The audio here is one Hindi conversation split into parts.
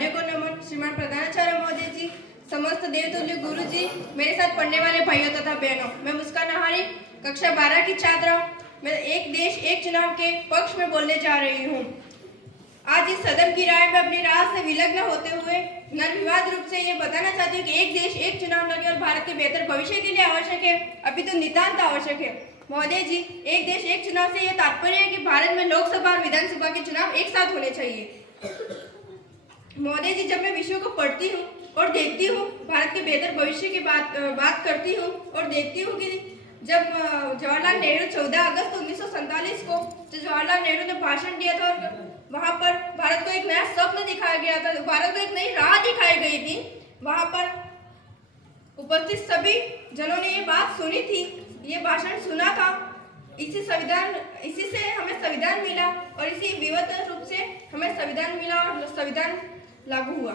पांडे को नमन। श्रीमान प्रधानाचार्य महोदय जी, समस्त देवतुल्य गुरु जी, मेरे साथ पढ़ने वाले भाइयों तथा बहनों, मैं मुस्कान नहारी कक्षा 12 की छात्रा। मैं एक देश एक चुनाव के पक्ष में बोलने जा रही हूँ। आज इस सदन की राय में अपनी राह से विलग्न होते हुए निर्विवाद रूप से ये बताना चाहती हूँ कि एक देश एक चुनाव लड़े और भारत के बेहतर भविष्य के लिए आवश्यक है, अभी तो नितांत आवश्यक है। महोदय जी, एक देश एक चुनाव से यह तात्पर्य है कि भारत में लोकसभा और विधानसभा के चुनाव एक साथ होने चाहिए। महोदय जी, जब मैं विषयों को पढ़ती हूँ और देखती हूँ, भारत के बेहतर भविष्य की बात करती हूँ और देखती हूँ कि जब जवाहरलाल नेहरू 14 अगस्त 1947 को जवाहरलाल नेहरू ने भाषण दिया था और वहाँ पर भारत को एक नया स्वप्न दिखाया गया था, भारत को एक नई राह दिखाई गई थी। वहाँ पर उपस्थित सभी जनों ने ये बात सुनी थी, ये भाषण सुना था। इसी से हमें संविधान मिला और इसी विविध रूप से हमें संविधान मिला और संविधान लागू हुआ।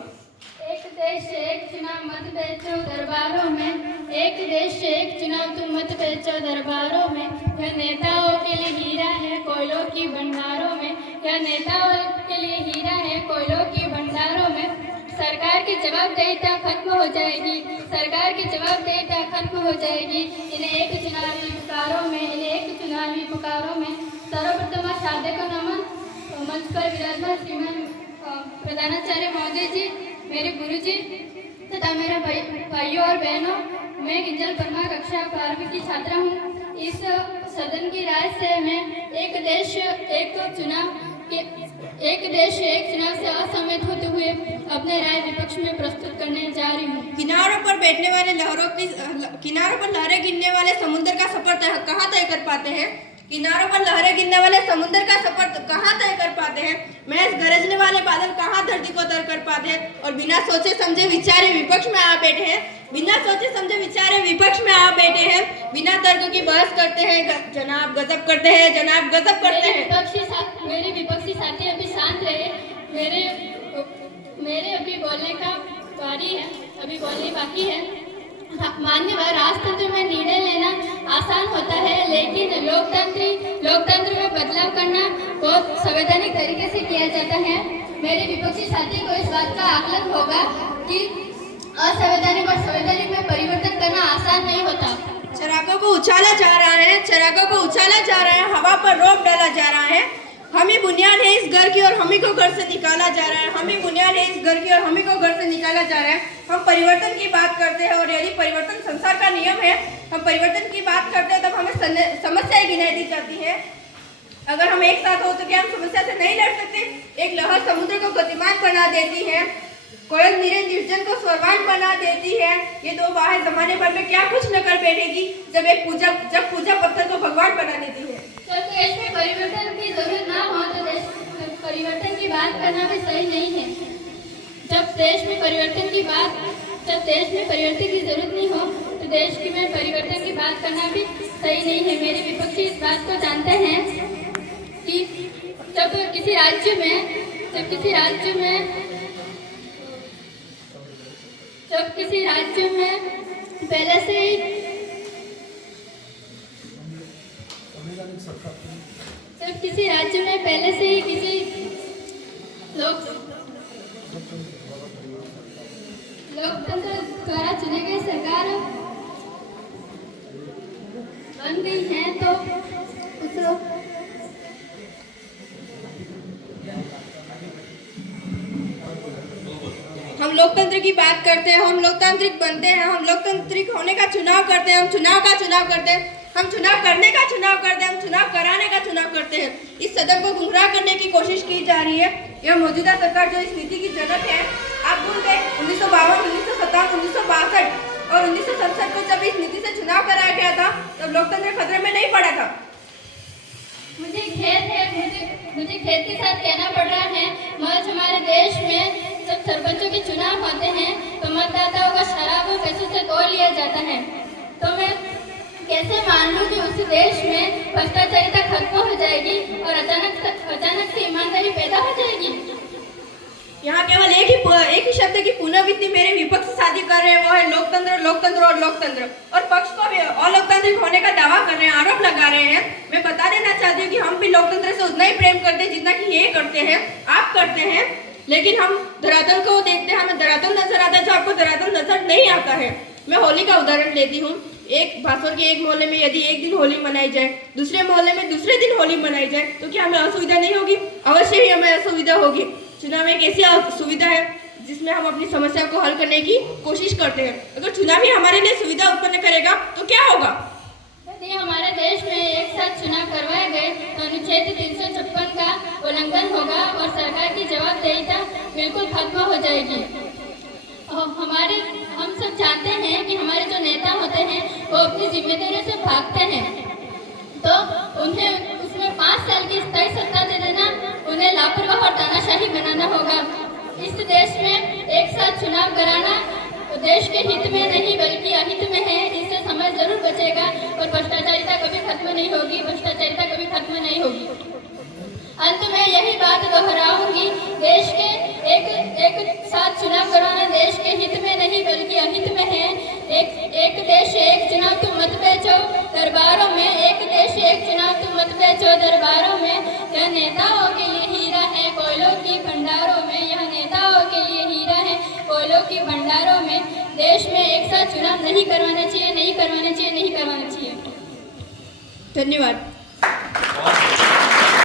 एक देश एक चुनाव मत बेचो दरबारों में, एक देश एक चुनाव तुम मत बेचो दरबारों में। यह नेताओं के लिए हीरा है कोयलों की भंडारों में, यह नेताओं के लिए हीरा है कोयलों की भंडारों में। सरकार की जवाबदेहिता खत्म हो जाएगी, सरकार की जवाबदेहिता खत्म हो जाएगी इन्हें एक चुनावी पुकारों में, इन्हें एक चुनावी पुकारों में। सर्वप्रथम शारदे को नमन। मंच पर विराजमान श्रीमान प्रधानाचार्य महोदय जी, मेरे गुरुजी तथा मेरे भाइयों और बहनों, मैं गिंजल परमार कक्षा 12वीं की छात्रा हूँ। इस सदन की राय से मैं एक देश एक चुनाव से असहमत होते हुए अपने राय विपक्ष में प्रस्तुत करने जा रही हूँ। किनारों पर बैठने वाले किनारों पर लहरें गिनने वाले समुद्र का सफर कहाँ तय कर पाते हैं? किनारों पर लहरें गिनने वाले समुद्र का सफर कहाँ तय कर पाते हैं? महज गरजने वाले बादल कहाँ धरती को तर कर पाते हैं? और बिना सोचे समझे विचारे विपक्ष में आ बैठे हैं, बिना सोचे समझे विचारे विपक्ष में आ बैठे हैं, बिना तर्क की बहस करते हैं। जनाब गजब करते हैं, जनाब गजब करते हैं। मेरे विपक्षी साथी अभी शांत रहे, मेरे अभी बोलने का बारी है, अभी बोलने बाकी है। मान्यवर, राजतंत्र में निर्णय लेना आसान होता है, लेकिन लोकतंत्र में बदलाव करना बहुत संवैधानिक तरीके से किया जाता है। मेरे विपक्षी साथी को इस बात का आकलन होगा कि असंवैधानिक और संवैधानिक में परिवर्तन करना आसान नहीं होता। चरागों को उछाला जा रहा है, चरागों को उछाला जा रहा है, हवा पर रोक डाला जा रहा है। हम ही बुनियाद है इस घर की और हम ही को घर से निकाला जा रहा है, हम ही बुनियाद है इस घर की और हम ही को घर से निकाला जा रहा है। हम परिवर्तन की बात करते हैं और यदि परिवर्तन संसार का नियम है, हम परिवर्तन की बात करते हैं तब हमें समस्याएं गिनाई दी जाती है। अगर हम एक साथ हो तो क्या हम समस्या से नहीं लड़ सकते? एक लहर समुद्र को गतिमान बना देती है, कोयल निर्जन को स्वरवान बना देती है। ये दो बाहें जमाने भर में क्या कुछ न कर बैठेगी जब पूजा पत्थर को भगवान बना देती है। जब देश में परिवर्तन की जरूरत ना हो तो देश परिवर्तन की बात करना भी सही नहीं है। जब देश में परिवर्तन की जरूरत नहीं हो तो देश में परिवर्तन की बात करना भी सही नहीं है। मेरे विपक्षी इस बात को जानते हैं कि जब किसी राज्य में पहले से ही किसी लोकतंत्र द्वारा चुने गए सरकार बन गई है तो हम लोकतंत्र की बात करते हैं, हम लोकतांत्रिक बनते हैं, हम लोकतांत्रिक होने का चुनाव करते हैं, हम चुनाव करते हैं, हम चुनाव करने का चुनाव करते हैं, हम चुनाव कराने का चुनाव करते हैं। इस सदन को गुमराह करने की कोशिश की जा रही है। यह मौजूदा सरकार जो इस नीति की जनक है, आप भूल गए 1952, 1957, 1962 और 1967 को जब इस नीति से चुनाव कराया गया था तब लोकतंत्र खतरे में नहीं पड़ा था। मुझे खेद के साथ कहना पड़ रहा है, मगर हमारे देश में जब सरपंचों के चुनाव होते हैं तो मतदाताओं का शराब और पैसों से तोड़ लिया जाता है। तो मैं कैसे मान लूं कि उस देश में भ्रष्टाचारिता खत्म हो जाएगी और अचानक से ईमानदारी पैदा हो जाएगी? यहाँ केवल एक ही शब्द की पुनरावृत्ति मेरे विपक्ष साथी कर रहे हैं, वो है लोकतंत्र और पक्ष को भी अलोकतांत्रिक होने का दावा कर रहे हैं, आरोप लगा रहे हैं। मैं बता देना चाहती हूँ कि हम भी लोकतंत्र से उतना ही प्रेम करते हैं जितना कि ये करते हैं, आप करते हैं, लेकिन हम धरातल को देखते हैं हमें धरातल नजर आता है, जो आपको धरातल नजर नहीं आता है। मैं होली का उदाहरण लेती हूँ। एक भासौर के एक मोहल्ले में यदि एक दिन होली मनाई जाए, दूसरे मोहल्ले में दूसरे दिन होली मनाई जाए, तो क्या हमें असुविधा नहीं होगी? अवश्य ही हमें असुविधा होगी। चुनाव एक ऐसी सुविधा है जिसमें हम अपनी समस्या को हल करने की कोशिश करते हैं। अगर चुनाव ही हमारे लिए सुविधा उत्पन्न करेगा तो क्या होगा? यदि हमारे देश में एक साथ चुनाव करवाए गए तो अनुच्छेद 356 का उल्लंघन होगा और सरकार की जवाबदेहिता बिल्कुल खत्म हो जाएगी। हम सब जानते हैं कि हमारे जो नेता होते हैं वो अपनी जिम्मेदारियों से भागते हैं, तो उन्हें उसमें 5 साल की स्थायी सत्ता दे देना, उन्हें लापरवाह और तानाशाही बनाना होगा। इस देश में एक साथ चुनाव कराना देश के हित में नहीं बल्कि अहित में है। इससे समय जरूर बचेगा और भ्रष्टाचारिता कभी खत्म नहीं होगी, भ्रष्टाचारिता कभी खत्म नहीं होगी। अंत में यही बात दोहराऊंगी, देश के एक साथ चुनाव करवाना देश के हित में नहीं बल्कि अहित में है। एक देश एक चुनाव तुम मत बेचो दरबारों में, एक देश एक चुनाव तुम मत बेचो दरबारों में। यह नेताओं के लिए हीरा है कोयलों की भंडारों में, यह नेताओं के लिए हीरा है कोयलों की भंडारों में। देश में एक साथ चुनाव नहीं करवाना चाहिए, नहीं करवाना चाहिए, नहीं करवाना चाहिए। धन्यवाद।